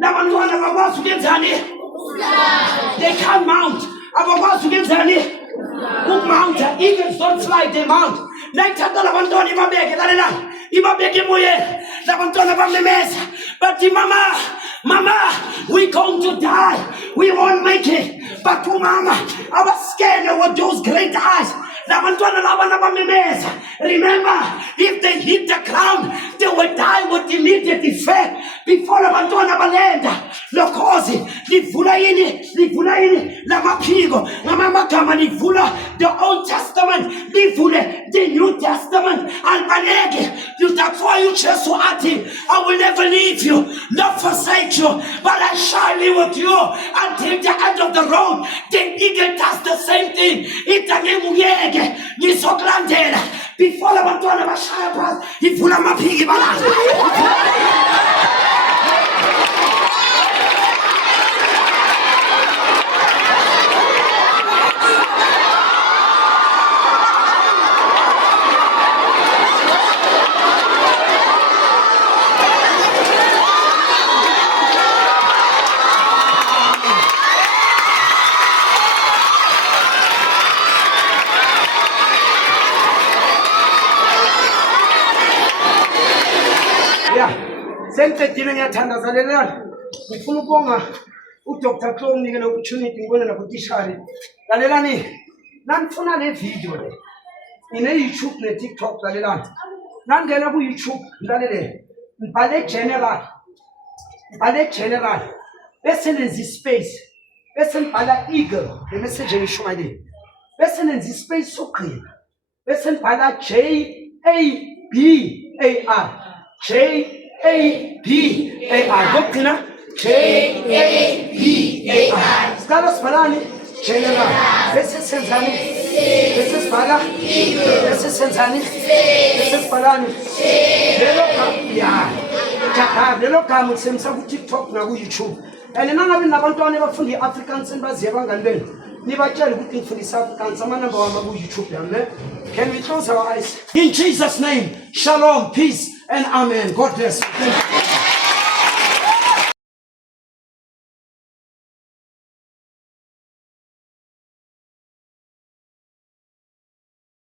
Labantwana bakwazi ukenzani? They can't mount. Abakwazi ukenzani? Ukumount. Eagles don't fly, they mount. Nayithatha labantwana ibabeke lalela. Ibabeke emoyeni. Labantwana bamemeza. Bathi mama, we're going to die. We won't make it. But mama, I was scared with those great eyes. Remember, if they hit the ground, they will die with immediate effect. Before abantwana balenda, lokhozi livula yini lamaphiko ngamagama livula the Old Testament, livule the New Testament. Albaneke, that's why you just ati, I will never leave you, not forsake you, but I shall be with you until the end of the road. The eagle does the same thing. Itangemuyege, nisokulandela. Before abantwana bashaya phansi, ivula amaphiki balala. Sengiqedile ngiyathandazalelana ngifuna ukubonga uDr. Klo umnikele opportunity ngibona nabotishari lalelani nanifuna le video le ine YouTube ne TikTok lalelani nangena ku YouTube lalele ngibhale general bese nenza space bese ngibhala eagle le message ngishumayile bese nenza space sokugcina bese ngibhala JABAR gokugcina JABAR sikalo sibhalani general bese senzani bese sibhala bese senzani bese sibhalani lelo gama usemsa ku TikTok na ku YouTube and nangabe nabantwana abafunda iAfrikaans baziye bangani benu nibatshela ukuthi ngifundisa Afrikaans amanamba wami ku YouTube yami. Can we close our eyes? In Jesus' name, shalom, peace, and amen. God bless you.